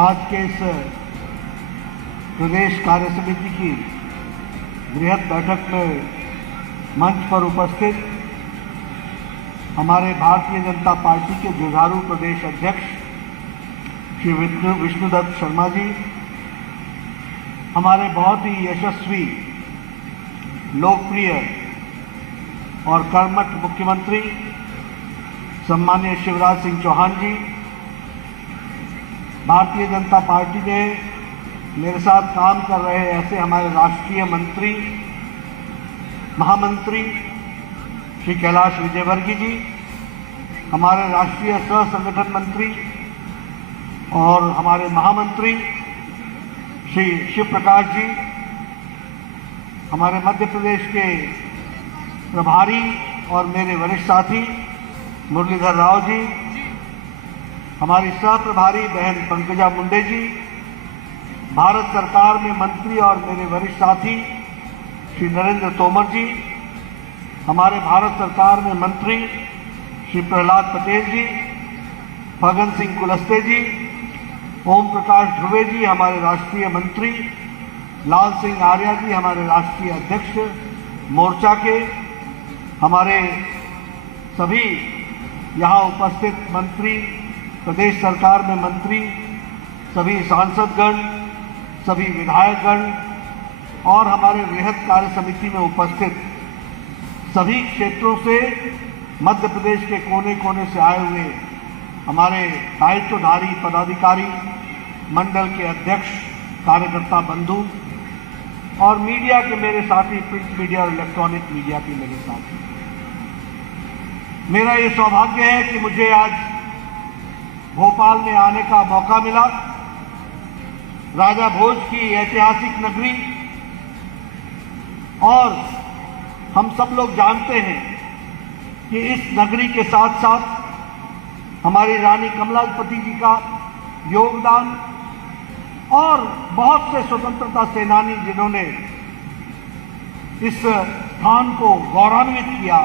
आज के इस प्रदेश कार्य समिति की बृहद बैठक में मंच पर उपस्थित हमारे भारतीय जनता पार्टी के जुझारू प्रदेश अध्यक्ष श्री विष्णुदत्त शर्मा जी, हमारे बहुत ही यशस्वी, लोकप्रिय और कर्मठ मुख्यमंत्री सम्माननीय शिवराज सिंह चौहान जी, भारतीय जनता पार्टी में मेरे साथ काम कर रहे ऐसे हमारे राष्ट्रीय मंत्री महामंत्री श्री कैलाश विजयवर्गीय जी, हमारे राष्ट्रीय सह संगठन मंत्री और हमारे महामंत्री श्री शिव प्रकाश जी, हमारे मध्य प्रदेश के प्रभारी और मेरे वरिष्ठ साथी मुरलीधर राव जी, हमारी सह प्रभारी बहन पंकजा मुंडे जी, भारत सरकार में मंत्री और मेरे वरिष्ठ साथी श्री नरेंद्र तोमर जी, हमारे भारत सरकार में मंत्री श्री प्रहलाद पटेल जी, फग्गन सिंह कुलस्ते जी, ओम प्रकाश ध्रुवे जी, हमारे राष्ट्रीय मंत्री, लाल सिंह आर्या जी, हमारे राष्ट्रीय अध्यक्ष मोर्चा के, हमारे सभी यहाँ उपस्थित मंत्री, प्रदेश सरकार में मंत्री, सभी सांसदगण, सभी विधायकगण और हमारे बृहद कार्य समिति में उपस्थित सभी क्षेत्रों से, मध्य प्रदेश के कोने कोने से आए हुए हमारे दायित्वधारी पदाधिकारी, मंडल के अध्यक्ष, कार्यकर्ता बंधु और मीडिया के मेरे साथी, प्रिंट मीडिया और इलेक्ट्रॉनिक मीडिया के मेरे साथी, मेरा ये सौभाग्य है कि मुझे आज भोपाल में आने का मौका मिला। राजा भोज की ऐतिहासिक नगरी, और हम सब लोग जानते हैं कि इस नगरी के साथ साथ हमारी रानी कमलापति जी का योगदान और बहुत से स्वतंत्रता सेनानी जिन्होंने इस स्थान को गौरवान्वित किया,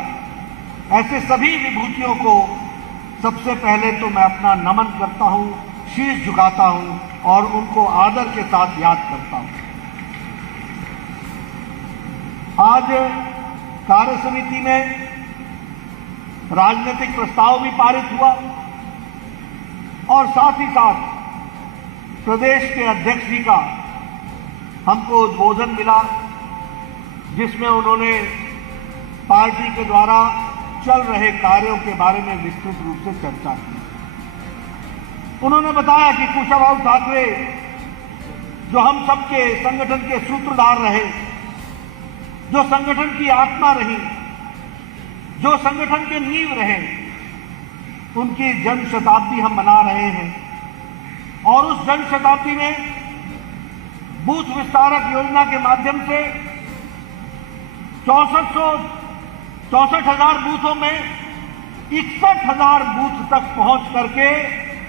ऐसे सभी विभूतियों को सबसे पहले तो मैं अपना नमन करता हूं, शीश झुकाता हूं और उनको आदर के साथ याद करता हूं। आज कार्य समिति में राजनीतिक प्रस्ताव भी पारित हुआ और साथ ही साथ प्रदेश के अध्यक्ष जी का हमको उद्बोधन मिला, जिसमें उन्होंने पार्टी के द्वारा चल रहे कार्यों के बारे में विस्तृत रूप से चर्चा की। उन्होंने बताया कि कुशाभाऊ ठाकरे जो हम सबके संगठन के सूत्रधार रहे, जो संगठन की आत्मा रही, जो संगठन के नींव रहे, उनकी जन्म शताब्दी हम मना रहे हैं और उस जन्म शताब्दी में बूथ विस्तारक योजना के माध्यम से 64,000 बूथों में 61,000 बूथ तक पहुंच करके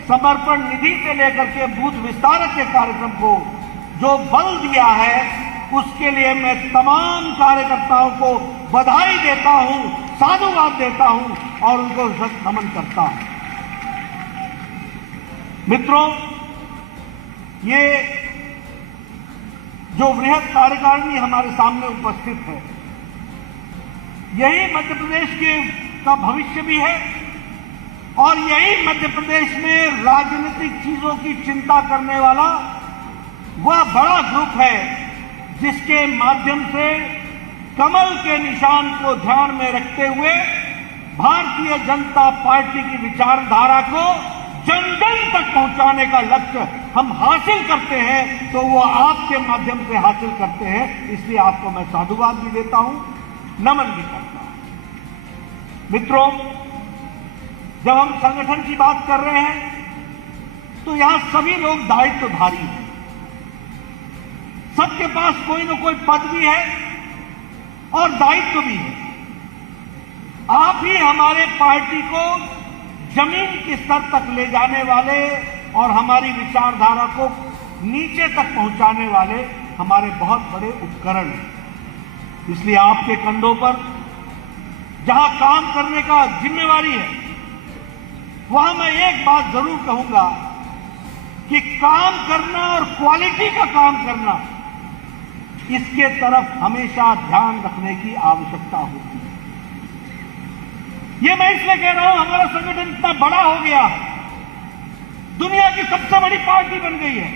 समर्पण निधि से लेकर के बूथ विस्तारक के कार्यक्रम को जो बल दिया है, उसके लिए मैं तमाम कार्यकर्ताओं को बधाई देता हूं, साधुवाद देता हूं और उनको नमन करता हूं। मित्रों, ये जो बृहद कार्यकारिणी हमारे सामने उपस्थित है, यही मध्य प्रदेश का भविष्य भी है और यही मध्य प्रदेश में राजनीतिक चीजों की चिंता करने वाला वह बड़ा ग्रुप है जिसके माध्यम से कमल के निशान को ध्यान में रखते हुए भारतीय जनता पार्टी की विचारधारा को जन जन तक पहुंचाने का लक्ष्य हम हासिल करते हैं, तो वो आपके माध्यम से हासिल करते हैं। इसलिए आपको मैं साधुवाद भी देता हूं, नमन भी करता हूं। मित्रों, जब हम संगठन की बात कर रहे हैं तो यहां सभी लोग दायित्वधारी हैं, सबके पास कोई न कोई पद भी है और दायित्व भी है। आप ही हमारे पार्टी को जमीन के स्तर तक ले जाने वाले और हमारी विचारधारा को नीचे तक पहुंचाने वाले हमारे बहुत बड़े उपकरण हैं। इसलिए आपके कंधों पर जहां काम करने का जिम्मेवारी है, वहां मैं एक बात जरूर कहूंगा कि काम करना और क्वालिटी का काम करना, इसके तरफ हमेशा ध्यान रखने की आवश्यकता होती है। ये मैं इसलिए कह रहा हूं, हमारा संगठन इतना बड़ा हो गया, दुनिया की सबसे बड़ी पार्टी बन गई है।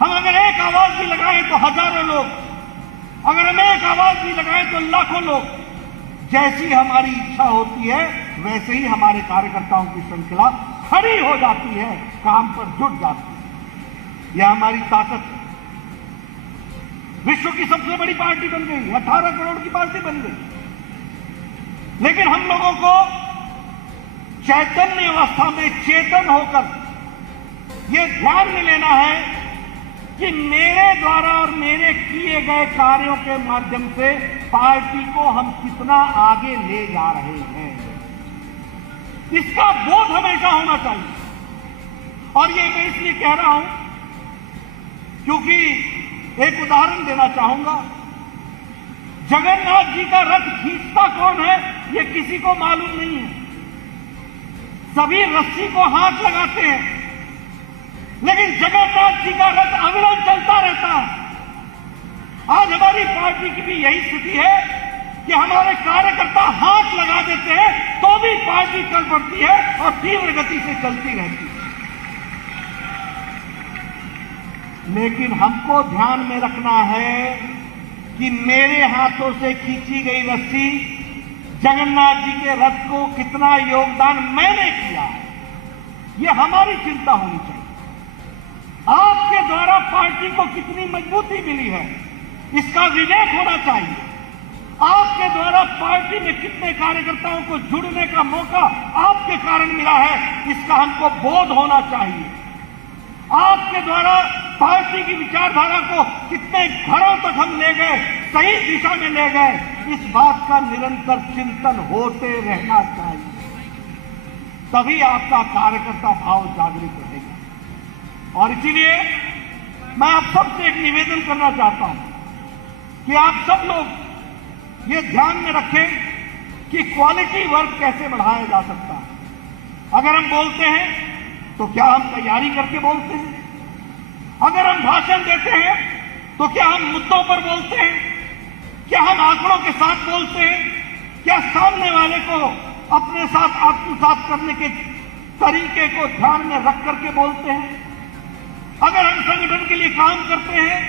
हम अगर एक आवाज भी लगाएं तो हजारों लोग, अगर हम एक आवाज भी लगाएं तो लाखों लोग। जैसी हमारी इच्छा होती है वैसे ही हमारे कार्यकर्ताओं की श्रृंखला खड़ी हो जाती है, काम पर जुट जाती है। यह हमारी ताकत है। विश्व की सबसे बड़ी पार्टी बन गई, 18 करोड़ की पार्टी बन गई। लेकिन हम लोगों को चैतन्य अवस्था में चेतन होकर यह ध्यान में लेना है कि मेरे द्वारा और मेरे किए गए कार्यों के माध्यम से पार्टी को हम कितना आगे ले जा रहे हैं, इसका बोध हमेशा होना चाहिए। और ये मैं इसलिए कह रहा हूं क्योंकि एक उदाहरण देना चाहूंगा। जगन्नाथ जी का रथ खींचता कौन है ये किसी को मालूम नहीं है। सभी रस्सी को हाथ लगाते हैं, लेकिन जगन्नाथ जी का रथ अविरल चलता रहता है। आज हमारी पार्टी की भी यही स्थिति है कि हमारे कार्यकर्ता हाथ लगा देते हैं तो भी पार्टी चल पड़ती है और तीव्र गति से चलती रहती है। लेकिन हमको ध्यान में रखना है कि मेरे हाथों से खींची गई रस्सी जगन्नाथ जी के रथ को कितना योगदान मैंने किया, यह हमारी चिंता होनी चाहिए। आपके द्वारा पार्टी को कितनी मजबूती मिली है, इसका विवेक होना चाहिए। आपके द्वारा पार्टी में कितने कार्यकर्ताओं को जुड़ने का मौका आपके कारण मिला है, इसका हमको बोध होना चाहिए। आपके द्वारा पार्टी की विचारधारा को कितने घरों तक हम ले गए, सही दिशा में ले गए, इस बात का निरंतर चिंतन होते रहना चाहिए। तभी आपका कार्यकर्ता भाव जागृत रहेगा। और इसीलिए मैं आप सबसे एक निवेदन करना चाहता हूं कि आप सब लोग ये ध्यान में रखें कि क्वालिटी वर्क कैसे बढ़ाया जा सकता है। अगर हम बोलते हैं तो क्या हम तैयारी करके बोलते हैं? अगर हम भाषण देते हैं तो क्या हम मुद्दों पर बोलते हैं? क्या हम आंकड़ों के साथ बोलते हैं? क्या सामने वाले को अपने साथ आत्मसात करने के तरीके को ध्यान में रख करके बोलते हैं? अगर हम संगठन के लिए काम करते हैं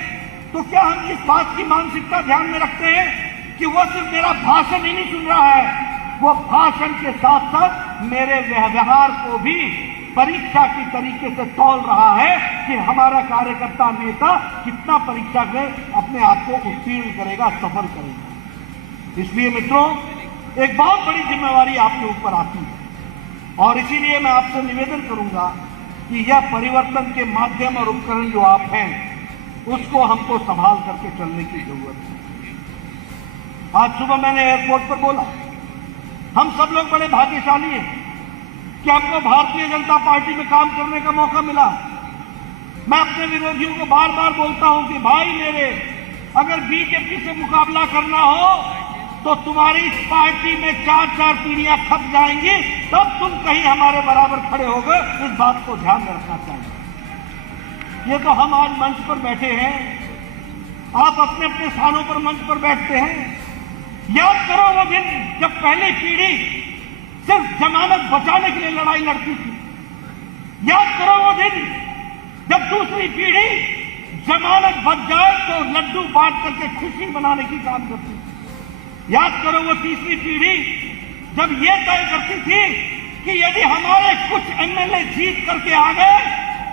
तो क्या हम इस बात की मानसिकता ध्यान में रखते हैं कि वो सिर्फ मेरा भाषण ही नहीं सुन रहा है, वो भाषण के साथ साथ मेरे व्यवहार को भी परीक्षा की तरीके से तौल रहा है कि हमारा कार्यकर्ता नेता कितना परीक्षा में अपने आप को उत्तीर्ण करेगा, सफल करेगा। इसलिए मित्रों, एक बहुत बड़ी जिम्मेवारी आपके ऊपर आती है और इसीलिए मैं आपसे निवेदन करूंगा कि यह परिवर्तन के माध्यम और उपकरण जो आप हैं उसको हमको संभाल करके चलने की जरूरत है। आज सुबह मैंने एयरपोर्ट पर बोला, हम सब लोग बड़े भाग्यशाली हैं कि हमको भारतीय जनता पार्टी में काम करने का मौका मिला। मैं अपने विरोधियों को बार बार बोलता हूं कि भाई मेरे, अगर बीजेपी से मुकाबला करना हो तो तुम्हारी इस पार्टी में 4-4 पीढ़ियां खप जाएंगी, तब तुम कहीं हमारे बराबर खड़े होगे। इस बात को ध्यान में रखना चाहिए। ये तो हम आज मंच पर बैठे हैं, आप अपने अपने स्थानों पर मंच पर बैठते हैं। याद करो वो दिन जब पहली पीढ़ी सिर्फ जमानत बचाने के लिए लड़ाई लड़ती थी। याद करो वो दिन जब दूसरी पीढ़ी जमानत बच जाए तो लड्डू बांट करके खुशी मनाने की काम करती थी। याद करो वो तीसरी पीढ़ी जब ये तय करती थी कि यदि हमारे कुछ एमएलए जीत करके आ गए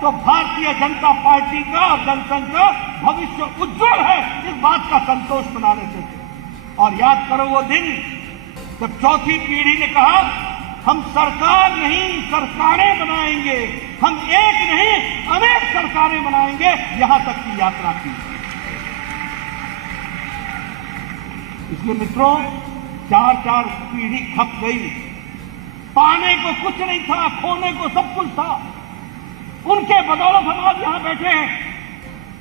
तो भारतीय जनता पार्टी का और जनसंघ का भविष्य उज्जवल है, इस बात का संतोष मना लेते थे। और याद करो वो दिन जब चौथी पीढ़ी ने कहा हम सरकार नहीं सरकारें बनाएंगे, हम एक नहीं अनेक सरकारें बनाएंगे, यहां तक की यात्रा की। इसलिए मित्रों, 4-4 पीढ़ी खप गई, पाने को कुछ नहीं था, खोने को सब कुछ था। उनके बदौलत हम आज यहां बैठे हैं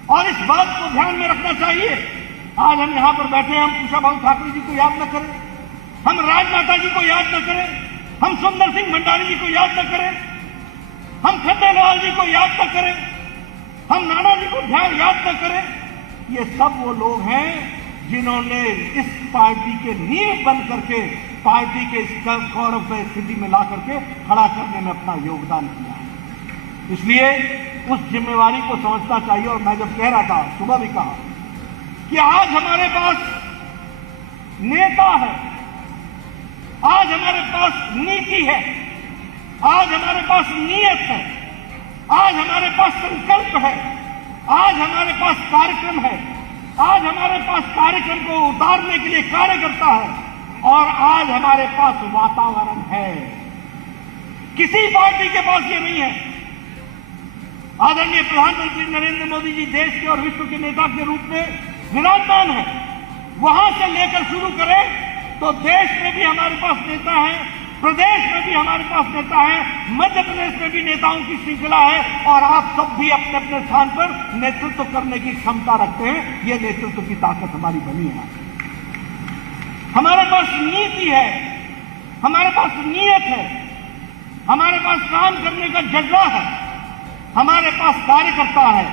और इस बात को ध्यान में रखना चाहिए। आज हम यहां पर बैठे हैं, हम कुशाभाऊ ठाकरे जी को याद न करें, हम राजमाता जी को याद न करें, हम सुंदर सिंह भंडारी जी को याद न करें, हम खंडेलवाल जी को याद न करें, हम नाना जी को याद न करें। ये सब वो लोग हैं जिन्होंने इस पार्टी के नींव बन करके पार्टी के इस गौरवमय स्थिति में ला करके खड़ा करने में अपना योगदान किया है। इसलिए उस जिम्मेवारी को समझना चाहिए। और मैं जब कह रहा था, सुबह भी कहा कि आज हमारे पास नेता है, आज हमारे पास नीति है, आज हमारे पास नीयत है, आज हमारे पास संकल्प है, आज हमारे पास कार्यक्रम है, आज हमारे पास कार्यक्रम को उतारने के लिए कार्यकर्ता है, और आज हमारे पास वातावरण है। किसी पार्टी के पास ये नहीं है। आदरणीय प्रधानमंत्री नरेंद्र मोदी जी देश के और विश्व के नेता के रूप में विराजमान है। वहां से लेकर शुरू करें तो देश में भी हमारे पास नेता है, प्रदेश में भी हमारे पास नेता है, मध्य प्रदेश में भी नेताओं की श्रृंखला है, और आप सब भी अपने अपने स्थान पर नेतृत्व करने की क्षमता रखते हैं। ये नेतृत्व की ताकत हमारी बनी है। हमारे पास नीति है, हमारे पास नीयत है, हमारे पास काम करने का जज्बा है, हमारे पास कार्यकर्ता है,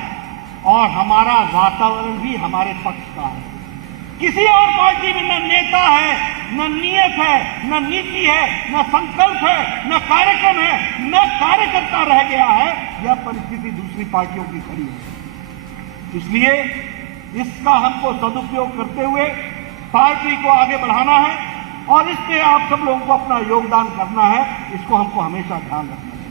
और हमारा वातावरण भी हमारे पक्ष का है। किसी और पार्टी में न नेता है, न नीयत है, न नीति है, न संकल्प है, न कार्यक्रम है, न कार्यकर्ता रह गया है। यह परिस्थिति दूसरी पार्टियों की खड़ी है। इसलिए इसका हमको सदुपयोग करते हुए पार्टी को आगे बढ़ाना है, और इसमें आप सब लोगों को अपना योगदान करना है। इसको हमको हमेशा ध्यान रखना है।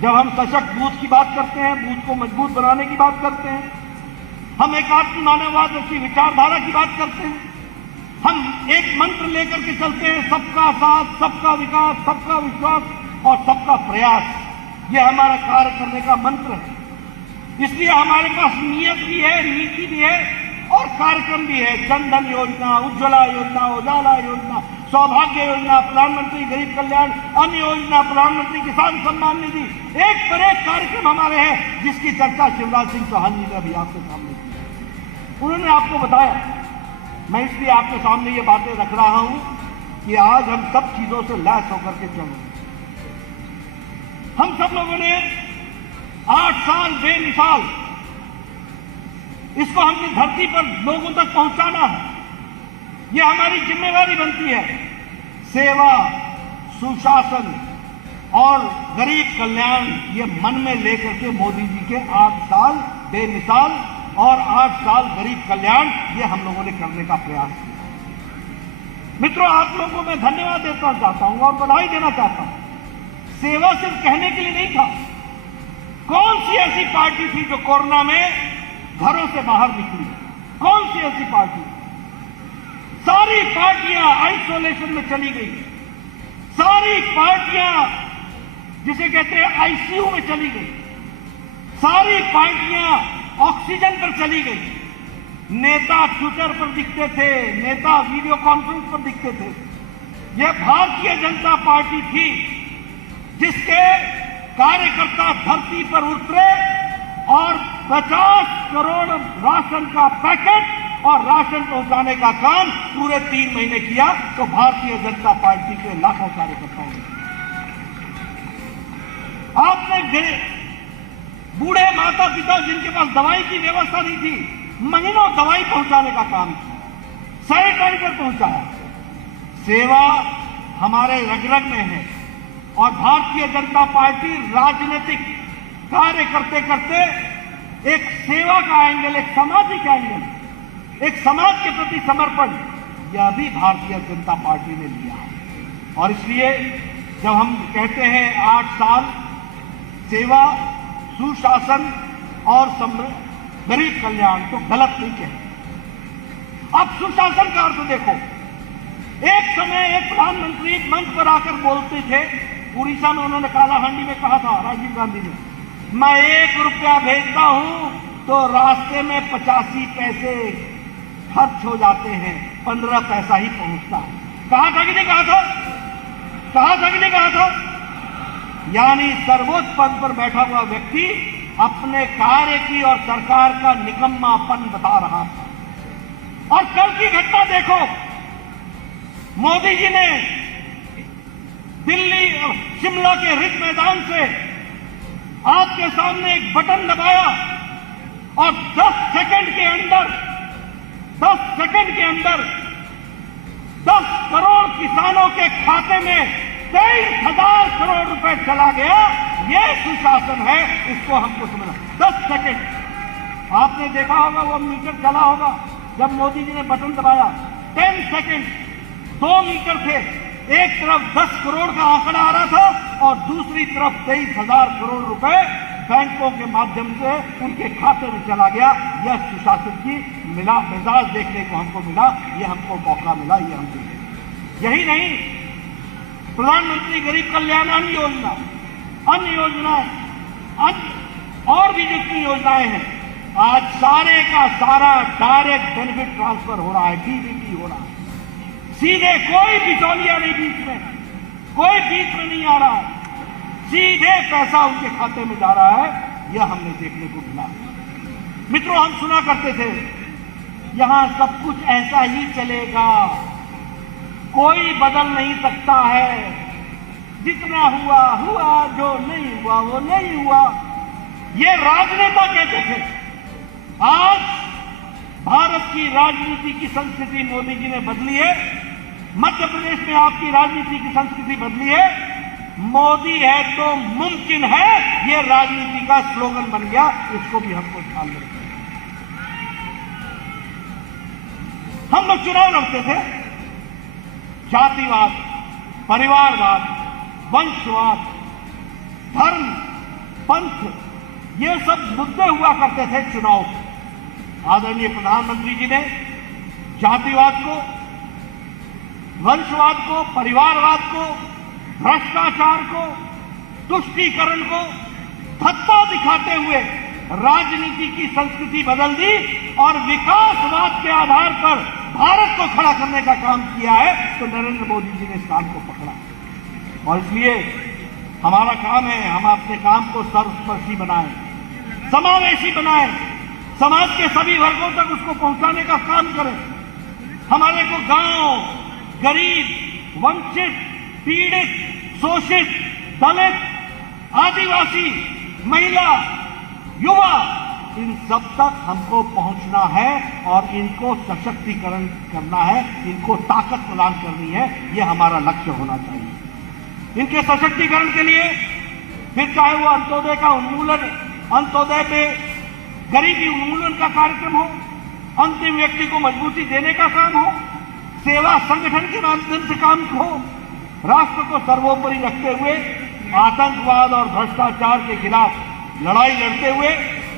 जब हम सशक्त बूथ की बात करते हैं, बूथ को मजबूत बनाने की बात करते हैं, हम एकात्म मानववाद की विचारधारा की बात करते हैं, हम एक मंत्र लेकर के चलते हैं, सबका साथ, सबका विकास, सबका विश्वास और सबका प्रयास। यह हमारा कार्य करने का मंत्र है। इसलिए हमारे पास नियत भी है, नीति भी है और कार्यक्रम भी है। जन धन योजना, उज्ज्वला योजना, उजाला योजना, सौभाग्य योजना, प्रधानमंत्री गरीब कल्याण अन्न योजना, प्रधानमंत्री किसान सम्मान निधि, एक पर एक कार्यक्रम हमारे हैं, जिसकी चर्चा शिवराज सिंह चौहान जी ने अभी आपके सामने की। उन्होंने आपको बताया। मैं इसलिए आपके सामने ये बातें रख रहा हूं कि आज हम सब चीजों से लैस होकर के चल रहे हैं। हम सब लोगों ने 8 साल बेमिसाल इसको हमने धरती पर लोगों तक पहुंचाना है। यह हमारी जिम्मेवारी बनती है। सेवा, सुशासन और गरीब कल्याण ये मन में लेकर के मोदी जी के 8 साल बेमिसाल और 8 साल गरीब कल्याण ये हम लोगों ने करने का प्रयास किया। मित्रों, आप लोगों को मैं धन्यवाद देना चाहता हूं और बधाई देना चाहता हूं। सेवा सिर्फ कहने के लिए नहीं था। कौन सी ऐसी पार्टी थी जो कोरोना में घरों से बाहर निकली? कौन सी ऐसी पार्टी? सारी पार्टियां आइसोलेशन में चली गई। सारी पार्टियां जिसे कहते हैं आईसीयू में चली गई। सारी पार्टियां ऑक्सीजन पर चली गई। नेता ट्विटर पर दिखते थे, नेता वीडियो कॉन्फ्रेंस पर दिखते थे। यह भारतीय जनता पार्टी थी जिसके कार्यकर्ता धरती पर उतरे और 50 करोड़ राशन का पैकेट और राशन पहुंचाने का काम पूरे 3 महीने किया। तो भारतीय जनता पार्टी के लाखों कार्यकर्ताओं ने आपने बूढ़े माता पिता जिनके पास दवाई की व्यवस्था नहीं थी, महीनों दवाई पहुंचाने का काम किया, सैनिटाइजर पहुंचाया। सेवा हमारे रग-रग में है और भारतीय जनता पार्टी राजनीतिक कार्य करते करते एक सेवा का एंगल, एक सामाजिक एंगल, एक समाज के प्रति समर्पण, यह भी भारतीय जनता पार्टी ने लिया है। और इसलिए जब हम कहते हैं 8 साल सेवा, सुशासन और गरीब कल्याण, तो गलत नहीं कहते। अब सुशासन का अर्थ देखो। एक समय एक प्रधानमंत्री मंच पर आकर बोलते थे, उड़ीसा में उन्होंने कालाहांडी में कहा था, राजीव गांधी ने, मैं 1 रुपया भेजता हूं तो रास्ते में 85 पैसे खर्च हो जाते हैं, 15 पैसा ही पहुंचता है। कहा था कि नहीं कहा था? कहा था कि नहीं कहा था? यानी सर्वोच्च पद पर बैठा हुआ व्यक्ति अपने कार्य की और सरकार का निकम्मापन बता रहा था। और कल की घटना देखो, मोदी जी ने दिल्ली शिमला के रिज मैदान से आपके सामने एक बटन दबाया और 10 सेकंड के अंदर 10 करोड़ किसानों के खाते में 23,000 करोड़ रुपए चला गया। ये सुशासन है, इसको हमको समझना। 10 सेकंड आपने देखा होगा, वो मीटर चला होगा जब मोदी जी ने बटन दबाया। 10 सेकंड 2 मीटर थे, एक तरफ 10 करोड़ का आंकड़ा आ रहा था और दूसरी तरफ 23,000 करोड़ रुपए बैंकों के माध्यम से उनके खाते में चला गया। यह सुशासन की मिजाज देखने को हमको मिला, यह हमको मौका मिला, ये हमको। यही नहीं, प्रधानमंत्री गरीब कल्याण अन्न योजना, अन्य योजनाएं, और भी जितनी योजनाएं हैं, आज सारे का सारा डायरेक्ट बेनिफिट ट्रांसफर हो रहा है, डीबीटी हो रहा है। सीधे कोई बिचौलिया नहीं बीच में, कोई बीच में नहीं आ रहा है, सीधे पैसा उनके खाते में जा रहा है। यह हमने देखने को मिला। मित्रों, हम सुना करते थे यहां सब कुछ ऐसा ही चलेगा, कोई बदल नहीं सकता है, जितना हुआ हुआ, जो नहीं हुआ वो नहीं हुआ, ये राजनेता कहते थे। आज भारत की राजनीति की संस्कृति मोदी जी ने बदली है। मध्य प्रदेश में आपकी राजनीति की संस्कृति बदली है। मोदी है तो मुमकिन है, ये राजनीति का स्लोगन बन गया। इसको भी हमको ध्यान में रखना है। हम लोग चुनाव लड़ते थे, जातिवाद, परिवारवाद, वंशवाद, धर्म, पंथ, ये सब मुद्दे हुआ करते थे चुनाव। आदरणीय प्रधानमंत्री जी ने जातिवाद को, वंशवाद को, परिवारवाद को, भ्रष्टाचार को, तुष्टीकरण को धत्ता दिखाते हुए राजनीति की संस्कृति बदल दी और विकासवाद के आधार पर भारत को खड़ा करने का काम किया है। तो नरेंद्र मोदी जी ने इस काम को पकड़ा और इसलिए हमारा काम है, हम अपने काम को सर्वस्पर्शी बनाएं, समावेशी बनाएं, समाज के सभी वर्गों तक उसको पहुंचाने का काम करें। हमारे को गांव, गरीब, वंचित, पीड़ित, शोषित, दलित, आदिवासी, महिला, युवा, इन सब तक हमको पहुंचना है और इनको सशक्तिकरण करना है, इनको ताकत प्रदान करनी है। यह हमारा लक्ष्य होना चाहिए। इनके सशक्तिकरण के लिए फिर चाहे वो अंत्योदय का उन्मूलन, अंत्योदय पे गरीबी उन्मूलन का कार्यक्रम हो, अंतिम व्यक्ति को मजबूती देने का काम हो, सेवा संगठन के माध्यम से काम हो, राष्ट्र को सर्वोपरि रखते हुए आतंकवाद और भ्रष्टाचार के खिलाफ लड़ाई लड़ते हुए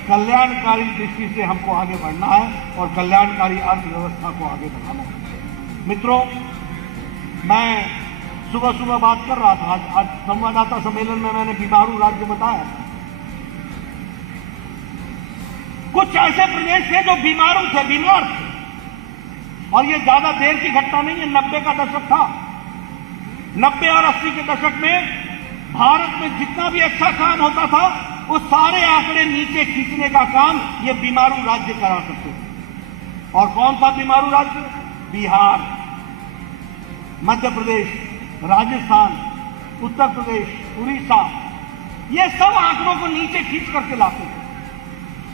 कल्याणकारी दृष्टि से हमको आगे बढ़ना है और कल्याणकारी अर्थव्यवस्था को आगे बढ़ाना है। मित्रों, मैं सुबह सुबह बात कर रहा था, आज संवाददाता सम्मेलन में मैंने बीमारू राज्य बताया। कुछ ऐसे प्रदेश थे जो बीमार थे और ये ज्यादा देर की घटना नहीं है, 90 का दशक था। 90 और 80 के दशक में भारत में जितना भी अच्छा काम होता था वो सारे आंकड़े नीचे खींचने का काम ये बीमारू राज्य करा सकते थे। और कौन सा बीमारू राज्य? बिहार, मध्य प्रदेश, राजस्थान, उत्तर प्रदेश, उड़ीसा, ये सब आंकड़ों को नीचे खींच करके लाते थे।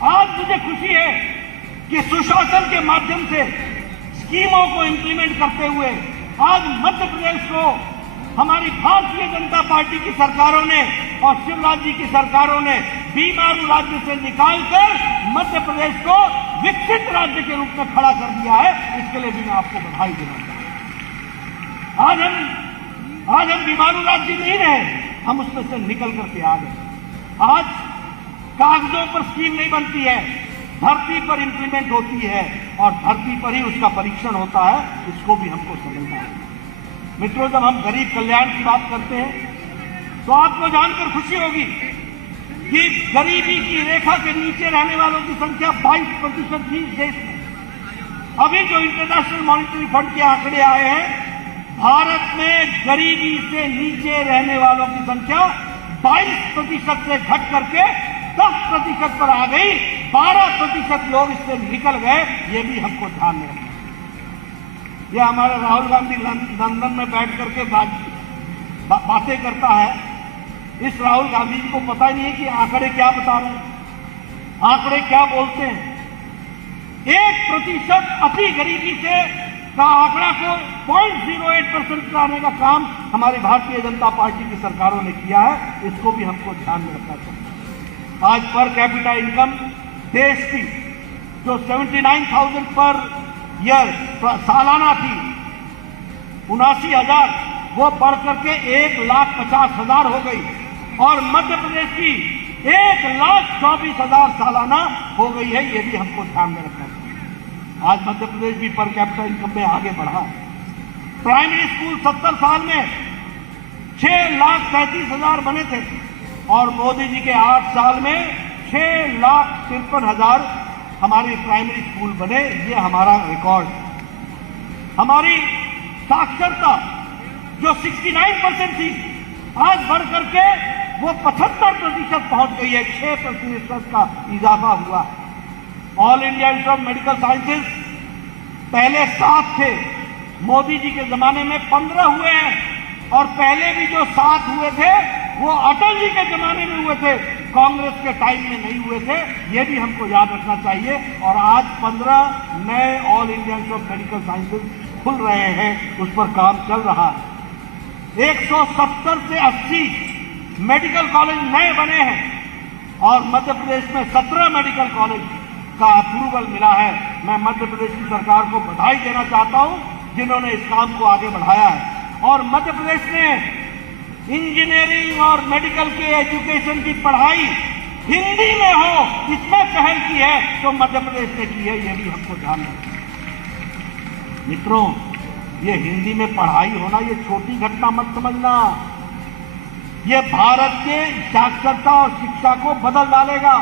आज मुझे खुशी है कि सुशासन के माध्यम से स्कीमों को इंप्लीमेंट करते हुए आज मध्य प्रदेश को हमारी भारतीय जनता पार्टी की सरकारों ने और शिवराज जी की सरकारों ने बीमारू राज्य से निकालकर मध्य प्रदेश को विकसित राज्य के रूप में खड़ा कर दिया है। इसके लिए भी मैं आपको बधाई देना चाहता हूं। आज हम बीमारू राज्य नहीं रहे, हम उसमें से निकल करके आ गए। आज कागजों पर स्कीम नहीं बनती है, धरती पर इंप्लीमेंट होती है और धरती पर ही उसका परीक्षण होता है। इसको भी हमको समझना है। मित्रों, जब हम गरीब कल्याण की बात करते हैं तो आपको जानकर खुशी होगी कि गरीबी की रेखा के नीचे रहने वालों की संख्या 22% थी देश में। अभी जो इंटरनेशनल मॉनिटरी फंड के आंकड़े आए हैं, भारत में गरीबी से नीचे रहने वालों की संख्या 22% से घट करके 10% पर आ गई। 12% लोग इससे निकल गए। ये भी हमको ध्यान में रखना। यह हमारा राहुल गांधी लंदन में बैठ करके बातें करता है इस राहुल गांधी जी को पता ही नहीं है कि आंकड़े क्या बता रहे हैं, आंकड़े क्या बोलते हैं। 1% अति गरीबी से का आंकड़ा को 0.08% लाने का काम हमारी भारतीय जनता पार्टी की सरकारों ने किया है। इसको भी हमको ध्यान में रखना चाहिए। आज पर कैपिटा इनकम देश की जो 79,000 पर ईयर सालाना थी, 79,000, वो बढ़ करके 1,50,000 हो गई और मध्य प्रदेश की 1,24,000 सालाना हो गई है। ये भी हमको ध्यान में रखना चाहिए। आज मध्य प्रदेश भी पर कैपिटा इनकम में आगे बढ़ा है। प्राइमरी स्कूल 70 साल में 6,37,000 बने थे और मोदी जी के 8 साल में 6,53,000 हमारे प्राइमरी स्कूल बने। ये हमारा रिकॉर्ड। हमारी साक्षरता जो 69% थी, आज बढ़ करके वो 75% पहुंच गई है। 6% का इजाफा हुआ। All India institute of medical sciences पहले 7 थे, मोदी जी के जमाने में 15 हुए हैं और पहले भी जो 7 हुए थे वो अटल जी के जमाने में हुए थे, कांग्रेस के टाइम में नहीं हुए थे। ये भी हमको याद रखना चाहिए। और आज 15 नए all India institute of medical sciences खुल रहे हैं, उस पर काम चल रहा है। 170 से 80 मेडिकल कॉलेज नए बने हैं और मध्य प्रदेश में 17 मेडिकल कॉलेज का अप्रूवल मिला है। मैं मध्य प्रदेश की सरकार को बधाई देना चाहता हूं जिन्होंने इस काम को आगे बढ़ाया है। और मध्य प्रदेश ने इंजीनियरिंग और मेडिकल के एजुकेशन की पढ़ाई हिंदी में हो, इसमें पहल की है तो मध्य प्रदेश ने की है। ये भी हमको ध्यान रखना है। मित्रों, ये हिंदी में पढ़ाई होना ये छोटी घटना मत समझना। ये भारत के साक्षरता और शिक्षा को बदल डालेगा।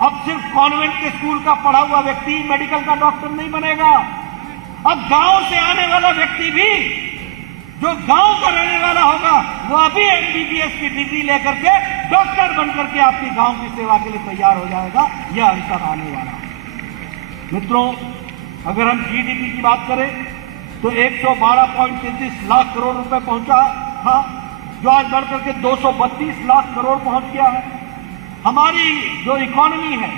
अब सिर्फ कॉन्वेंट के स्कूल का पढ़ा हुआ व्यक्ति मेडिकल का डॉक्टर नहीं बनेगा। अब गांव से आने वाला व्यक्ति भी, जो गांव का रहने वाला होगा, वो अभी MBBS की डिग्री लेकर के डॉक्टर बनकर के आपकी गांव की सेवा के लिए तैयार हो जाएगा। यह अंतर आने वाला है। मित्रों, अगर हम GDP की बात करें तो 112.33 लाख करोड़ रुपए पहुंचा था, जो आज बढ़कर के 232 लाख करोड़ पहुंच गया है। हमारी जो इकोनॉमी है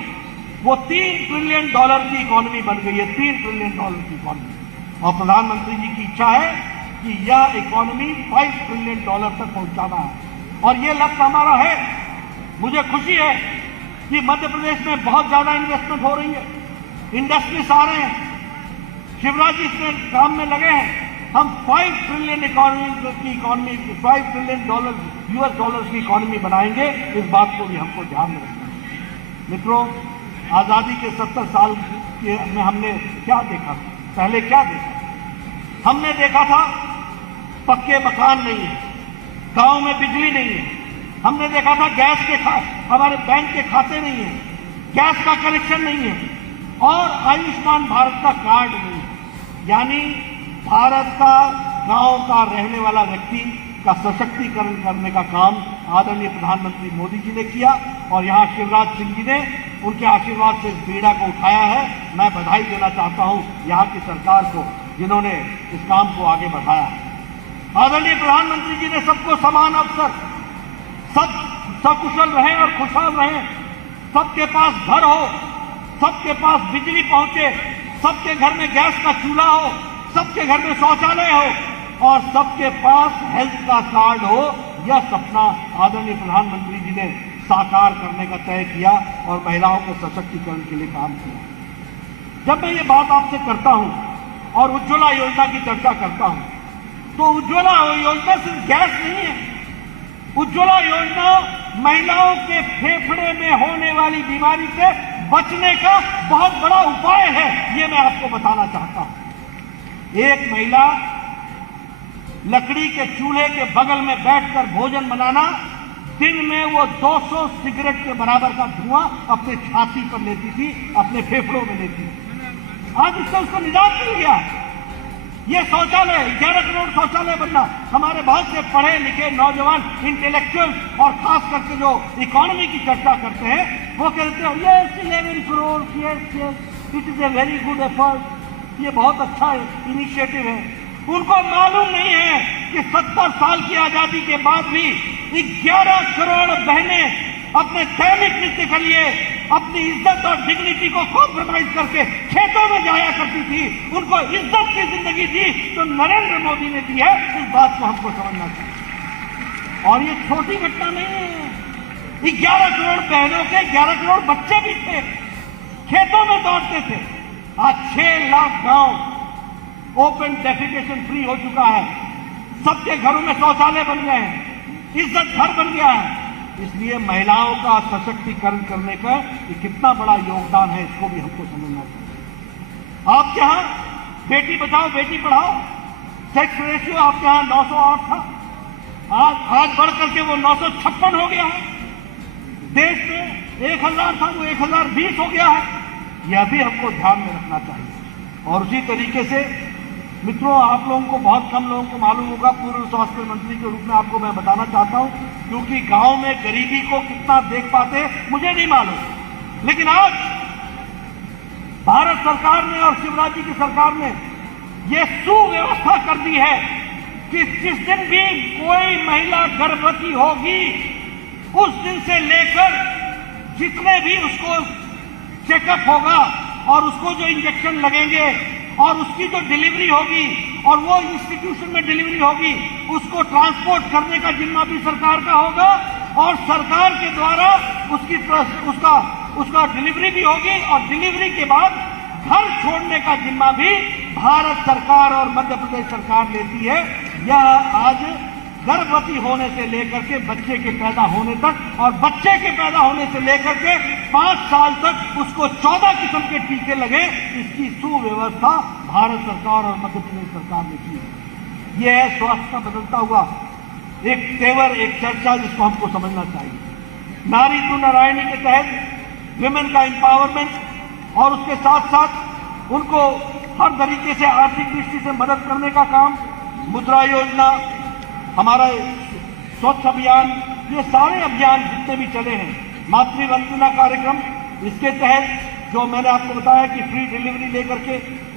वो $3 ट्रिलियन की इकोनॉमी बन गई है। $3 ट्रिलियन की इकोनॉमी। और प्रधानमंत्री जी की इच्छा है कि यह इकोनॉमी $5 ट्रिलियन तक पहुंचाना है और ये लक्ष्य हमारा है। मुझे खुशी है कि मध्य प्रदेश में बहुत ज्यादा इन्वेस्टमेंट हो रही है, इंडस्ट्रीज आ रहे हैं, शिवराज जी इसमें काम में लगे हैं। हम $5 ट्रिलियन $5 ट्रिलियन US की इकोनॉमी बनाएंगे। इस बात को भी हमको ध्यान में रखना है। मित्रों, आजादी के 70 साल में हमने क्या देखा? पहले क्या देखा? हमने देखा था पक्के मकान नहीं है, गांव में बिजली नहीं है। हमने देखा था गैस के हमारे बैंक के खाते नहीं है, गैस का कनेक्शन नहीं है और आयुष्मान भारत का कार्ड नहीं है। यानी भारत का गांव का रहने वाला व्यक्ति का सशक्तिकरण करने का काम आदरणीय प्रधानमंत्री मोदी जी ने किया और यहाँ शिवराज सिंह जी ने उनके आशीर्वाद से इस बीड़ा को उठाया है। मैं बधाई देना चाहता हूँ यहाँ की सरकार को, जिन्होंने इस काम को आगे बढ़ाया है। आदरणीय प्रधानमंत्री जी ने सबको समान अवसर, सब सकुशल रहें और खुशहाल रहें, सबके पास घर हो, सबके पास बिजली पहुंचे, सबके घर में गैस का चूल्हा हो, सबके घर में शौचालय हो और सबके पास हेल्थ का कार्ड हो। यह सपना आदरणीय प्रधानमंत्री जी ने साकार करने का तय किया और महिलाओं के सशक्तिकरण के लिए काम किया। जब मैं ये बात आपसे करता हूं और उज्ज्वला योजना की चर्चा करता हूं, तो उज्ज्वला योजना सिर्फ गैस नहीं है। उज्ज्वला योजना महिलाओं के फेफड़े में होने वाली बीमारी से बचने का बहुत बड़ा उपाय है। ये मैं आपको बताना चाहता हूं। एक महिला लकड़ी के चूल्हे के बगल में बैठकर भोजन बनाना, दिन में वो 200 सिगरेट के बराबर का धुआं अपने छाती पर लेती थी, अपने फेफड़ों में लेती थी। आज इससे उसको निजात मिल गया। ये शौचालय 11 करोड़ शौचालय बनना, हमारे बहुत से पढ़े लिखे नौजवान इंटेलेक्चुअल और खास करके जो इकोनॉमी की चर्चा करते हैं, वो कहते हैं yes 11 crore, yes it is a very good effort, ये बहुत अच्छा इनिशिएटिव है। उनको मालूम नहीं है कि 70 साल की आजादी के बाद भी 11 करोड़ बहनें अपने दैनिक नित्य के लिए अपनी इज्जत और डिग्निटी को कॉम्प्रोमाइज करके खेतों में जाया करती थी, उनको इज्जत की जिंदगी दी तो नरेंद्र मोदी ने दी है। इस बात को हमको समझना चाहिए। और ये छोटी घटना नहीं है, 11 करोड़ बहनों के 11 करोड़ बच्चे भी थे, खेतों में दौड़ते थे। आज 6 लाख गांव ओपन डेफिकेशन फ्री हो चुका है, सबके घरों में शौचालय बन गए हैं, इज्जत घर बन गया है। इसलिए महिलाओं का सशक्तिकरण करने का ये कितना बड़ा योगदान है, इसको भी हमको समझना चाहिए। आपके यहां बेटी बचाओ बेटी पढ़ाओ सेक्स रेशियो आपके यहां 908 था, आज बढ़ करके वो 956 हो गया है। देश में 1000 था, वो 1020 हो गया है। यह भी हमको ध्यान में रखना चाहिए। और उसी तरीके से मित्रों, आप लोगों को, बहुत कम लोगों को मालूम होगा, पूर्व स्वास्थ्य मंत्री के रूप में आपको मैं बताना चाहता हूं, क्योंकि गांव में गरीबी को कितना देख पाते मुझे नहीं मालूम, लेकिन आज भारत सरकार ने और शिवराज जी की सरकार ने यह सुव्यवस्था कर दी है कि जिस दिन भी कोई महिला गर्भवती होगी, उस दिन से लेकर जितने भी उसको चेकअप होगा और उसको जो इंजेक्शन लगेंगे और उसकी जो डिलीवरी होगी और वो इंस्टीट्यूशन में डिलीवरी होगी, उसको ट्रांसपोर्ट करने का जिम्मा भी सरकार का होगा और सरकार के द्वारा उसका डिलीवरी भी होगी और डिलीवरी के बाद घर छोड़ने का जिम्मा भी भारत सरकार और मध्य प्रदेश सरकार लेती है। यह आज गर्भवती होने से लेकर के बच्चे के पैदा होने तक और बच्चे के पैदा होने से लेकर के 5 साल तक उसको 14 किस्म के टीके लगे, इसकी सुव्यवस्था भारत सरकार और मध्य प्रदेश सरकार ने की है। यह है स्वास्थ्य का बदलता हुआ एक तेवर, एक चर्चा जिसको हमको समझना चाहिए। नारी तू नारायणी के तहत विमेन का एम्पावरमेंट और उसके साथ साथ उनको हर तरीके से आर्थिक दृष्टि से मदद करने का काम, मुद्रा योजना, हमारा स्वच्छ अभियान, ये सारे अभियान जितने भी चले हैं, मातृवंदना कार्यक्रम, इसके तहत जो मैंने आपको बताया कि फ्री डिलीवरी लेकर के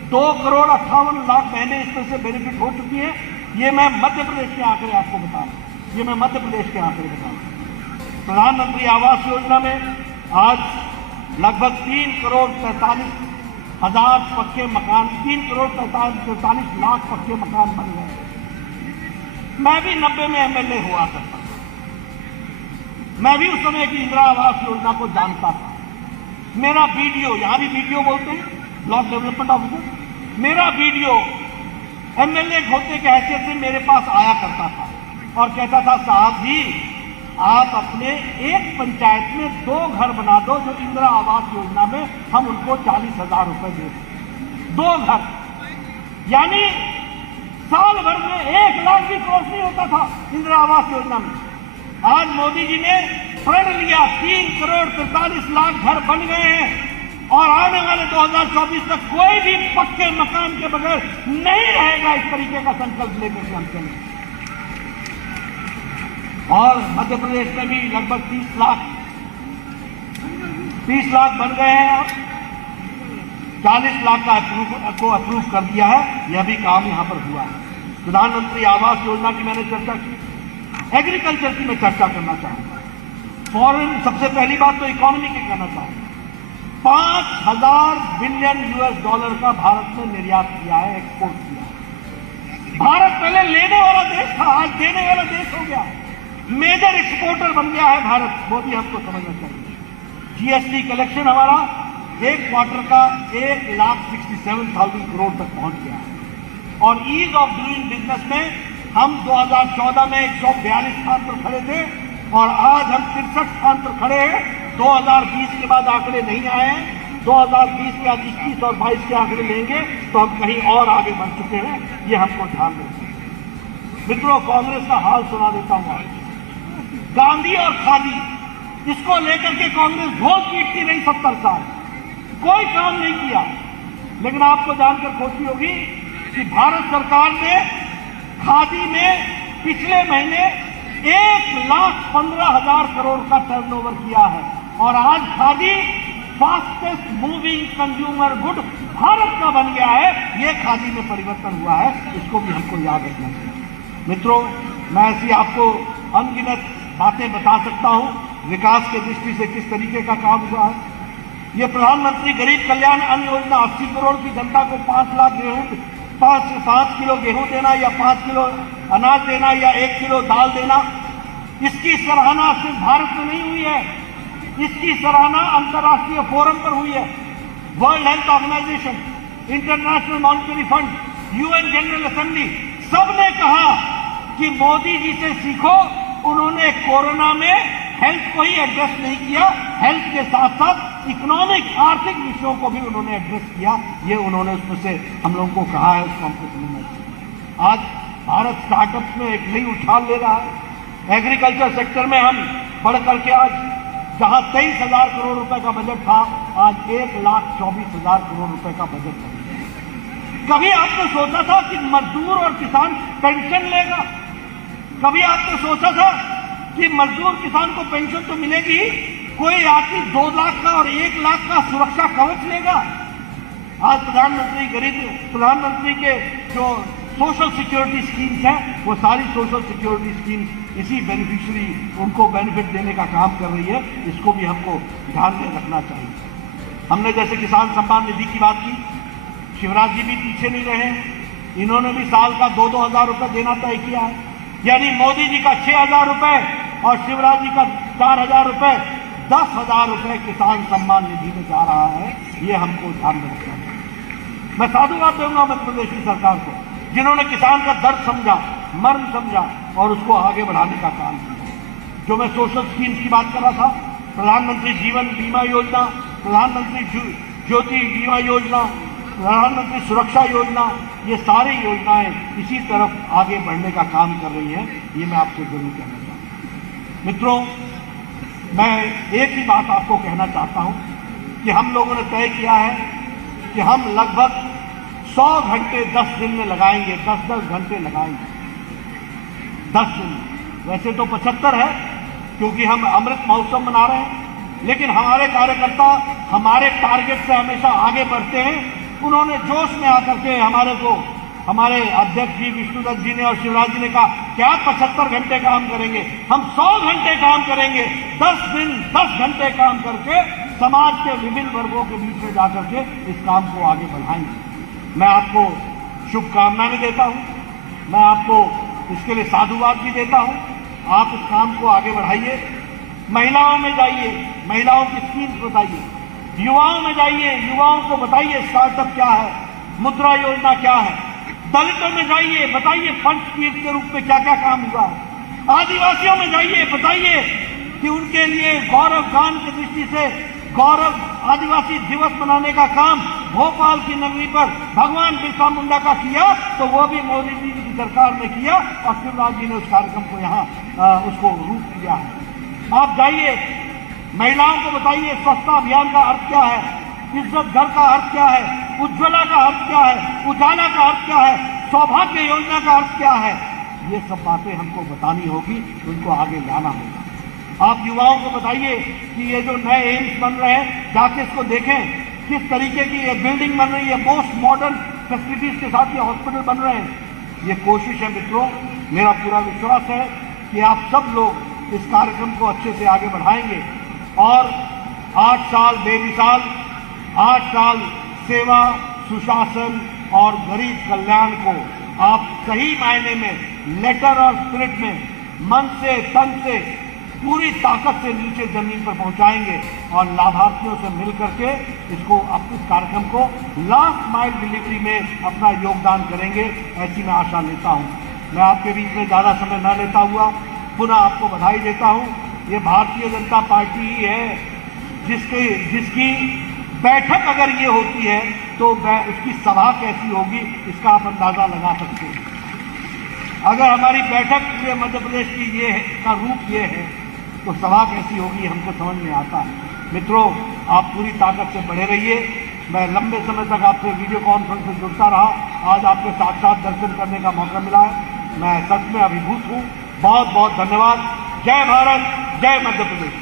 2 करोड़ 58 लाख बहनें इसमें से बेनिफिट हो चुकी हैं। ये मैं मध्य प्रदेश के आंकड़े आपको बता रहा हूं, ये मैं मध्य प्रदेश के आंकड़े बता रहा हूं। प्रधानमंत्री आवास योजना में आज लगभग 3 करोड़ 43 हजार पक्के मकान, 3 करोड़ 43 लाख पक्के मकान बन गए। मैं भी 90 में एमएलए हुआ करता था, मैं भी उस समय की इंदिरा आवास योजना को जानता था। मेरा बीडीओ, यहां भी बीडीओ बोलते हैं, ब्लॉक डेवलपमेंट ऑफिसर, मेरा बीडीओ एमएलए होते के हैसियत से मेरे पास आया करता था और कहता था, साहब जी आप अपने एक पंचायत में 2 घर बना दो जो इंदिरा आवास योजना में हम उनको 40,000 रुपए दें। 2 घर, यानी साल भर में 1 लाख भी क्रॉस नहीं होता था इंदिरा आवास योजना में। आज मोदी जी ने प्रण लिया, 3 करोड़ 43 लाख घर बन गए हैं और आने वाले 2024 तक कोई भी पक्के मकान के बगैर नहीं रहेगा। इस तरीके का संकल्प लेकर के हम चले। और मध्य प्रदेश में भी लगभग 30 लाख बन गए हैं और 40 लाख को अप्रूव कर दिया है। यह भी काम यहां पर हुआ है। प्रधानमंत्री आवास योजना की मैंने चर्चा की, एग्रीकल्चर की मैं चर्चा करना चाहूंगा। फॉरेन, सबसे पहली बात तो इकोनॉमी की करना चाहूंगा। 5,000 बिलियन US$ का भारत ने निर्यात किया है, एक्सपोर्ट किया है। भारत पहले लेने वाला देश था, आज देने वाला देश हो गया, मेजर एक्सपोर्टर बन गया है भारत। वो भी हमको समझना चाहिए। जीएसटी कलेक्शन हमारा एक क्वार्टर का 1,67,000 करोड़ तक पहुंच गया है और ईज ऑफ डूइंग बिजनेस में हम 2014 में 142 स्थान पर खड़े थे और आज हम 63 स्थान पर खड़े हैं। 2020 के बाद आंकड़े नहीं आए हैं, 2020 के आज 21 और 22 के आंकड़े लेंगे तो हम कहीं और आगे बढ़ चुके हैं। ये हमको ध्यान रखना है। मित्रों, कांग्रेस का हाल सुना देता हूं। गांधी और खादी, इसको लेकर के कांग्रेस ढोल पीटती रही 70 साल, कोई काम नहीं किया। लेकिन आपको जानकर खुशी होगी कि भारत सरकार ने खादी में पिछले महीने 1,15,000 करोड़ का टर्नओवर किया है और आज khadi fastest moving consumer good Bharat का बन गया है। ये खादी में परिवर्तन हुआ है, इसको भी हमको याद रखना चाहिए। मित्रों, मैं ऐसी आपको अनगिनत बातें बता सकता हूं विकास के दृष्टि से किस तरीके का काम हुआ है। ये प्रधानमंत्री गरीब कल्याण अन्न योजना 80 करोड़ की जनता को 5 लाख गेहूं 5 किलो गेहूं देना या 5 किलो अनाज देना या 1 किलो दाल देना, इसकी सराहना सिर्फ भारत में नहीं हुई है, इसकी सराहना अंतर्राष्ट्रीय फोरम पर हुई है। World Health Organization, International Monetary Fund, UN General Assembly, सबने कहा कि मोदी जी से सीखो। उन्होंने कोरोना में हेल्थ को ही एड्रेस नहीं किया, हेल्थ के साथ साथ इकोनॉमिक आर्थिक विषयों को भी उन्होंने एड्रेस किया। ये उन्होंने उसमें से हम लोगों को कहा है, उसको हमको समझना। आज भारत स्टार्टअप्स में एक नई उछाल ले रहा है। एग्रीकल्चर सेक्टर में हम बढ़ करके आज जहां 23,000 करोड़ रुपए का बजट था, आज 1,24,000 करोड़ रुपए का बजट है। कभी आपने सोचा था कि मजदूर और किसान पेंशन लेगा? कभी आपने सोचा था कि मजदूर किसान को पेंशन तो मिलेगी, कोई आदमी 2 लाख का और 1 लाख का सुरक्षा कवच लेगा? आज प्रधानमंत्री के जो सोशल सिक्योरिटी स्कीम्स हैं, वो सारी सोशल सिक्योरिटी स्कीम्स इसी बेनिफिशियरी उनको बेनिफिट देने का काम कर रही है। इसको भी हमको ध्यान में रखना चाहिए। हमने जैसे किसान सम्मान निधि की बात की, शिवराज जी भी पीछे नहीं रहे, इन्होंने भी साल का 2-2 हजार रुपए देना तय किया है। यानी मोदी जी का 6,000 रुपए और शिवराज जी का 4,000 रुपए, 10,000 रुपए किसान सम्मान निधि में जा रहा है। ये हमको ध्यान में रखना चाहिए। मैं साधुवाद दूंगा मध्य प्रदेश की सरकार को, जिन्होंने किसान का दर्द समझा, मर्म समझा और उसको आगे बढ़ाने का काम किया। जो मैं सोशल स्कीम्स की बात कर रहा था, प्रधानमंत्री जीवन बीमा योजना, प्रधानमंत्री ज्योति बीमा योजना, प्रधानमंत्री सुरक्षा योजना, ये सारी योजनाएं इसी तरफ आगे बढ़ने का काम कर रही हैं। ये मैं आपसे जरूर कहना चाहता हूं। मित्रों, मैं एक ही बात आपको कहना चाहता हूं कि हम लोगों ने तय किया है कि हम लगभग 100 घंटे 10 दिन में लगाएंगे, 10-10 घंटे लगाएंगे 10 दिन। वैसे तो 75 है, क्योंकि हम अमृत महोत्सव मना रहे हैं, लेकिन हमारे कार्यकर्ता हमारे टारगेट से हमेशा आगे बढ़ते हैं। उन्होंने जोश में आकर के हमारे अध्यक्ष जी विष्णुदत्त जी ने और शिवराज जी ने कहा, क्या 75 घंटे काम करेंगे? हम 100 घंटे काम करेंगे। 10 दिन 10 घंटे काम करके समाज के विभिन्न वर्गों के बीच में जाकर के इस काम को आगे बढ़ाएंगे। मैं आपको शुभकामनाएं देता हूं, मैं आपको इसके लिए साधुवाद भी देता हूं। आप इस काम को आगे बढ़ाइए, महिलाओं में जाइए, महिलाओं की स्कीम्स बताइए, युवाओं में जाइए, युवाओं को बताइए स्टार्टअप क्या है, मुद्रा योजना क्या है, दलितों में जाइए, बताइए पंच तीर्थ के रूप में क्या क्या काम हुआ है, आदिवासियों में जाइए, बताइए कि उनके लिए गौरव गान की दृष्टि से गौरव आदिवासी दिवस मनाने का काम भोपाल की नगरी पर भगवान बिरसा मुंडा का किया, तो वो भी मोदी जी की सरकार ने किया और शिवराज जी ने उस कार्यक्रम को यहाँ उसको रूप दिया है। आप जाइए, महिलाओं को बताइए स्वच्छता अभियान का अर्थ क्या है, इज्जत घर का अर्थ क्या है, उज्ज्वला का अर्थ क्या है, उजाला का अर्थ क्या है, सौभाग्य योजना का अर्थ क्या है। ये सब बातें हमको बतानी होगी, उनको आगे लाना होगा। आप युवाओं को बताइए कि ये जो नए एम्स बन रहे हैं, जाके इसको देखें, किस तरीके की ये बिल्डिंग बन रही है, मोस्ट मॉडर्न फैसिलिटीज के साथ ये हॉस्पिटल बन रहे हैं। ये कोशिश है मित्रों, मेरा पूरा विश्वास है कि आप सब लोग इस कार्यक्रम को अच्छे से आगे बढ़ाएंगे और 8 साल बेमिसाल, 8 साल सेवा, सुशासन और गरीब कल्याण को आप सही मायने में लेटर और स्पिरिट में, मन से तन से पूरी ताकत से नीचे जमीन पर पहुंचाएंगे और लाभार्थियों से मिल करके इसको इस कार्यक्रम को लास्ट माइल डिलीवरी में अपना योगदान करेंगे, ऐसी मैं आशा लेता हूं। मैं आपके बीच में ज्यादा समय न लेता हुआ पुनः आपको बधाई देता हूं। ये भारतीय जनता पार्टी ही है जिसकी बैठक अगर ये होती है तो उसकी सभा कैसी होगी इसका आप अंदाजा लगा सकते हैं। अगर हमारी बैठक पूरे मध्य प्रदेश की ये है, का रूप ये है, तो सभा कैसी होगी हमको समझ में आता है। मित्रों, आप पूरी ताकत से बढ़े रहिए। मैं लंबे समय तक आपसे वीडियो कॉन्फ्रेंस से जुड़ता रहा, आज आपके साक्षात दर्शन करने का मौका मिला है। मैं सच में अभिभूत हूँ। बहुत बहुत धन्यवाद। जय भारत, जय मध्य प्रदेश।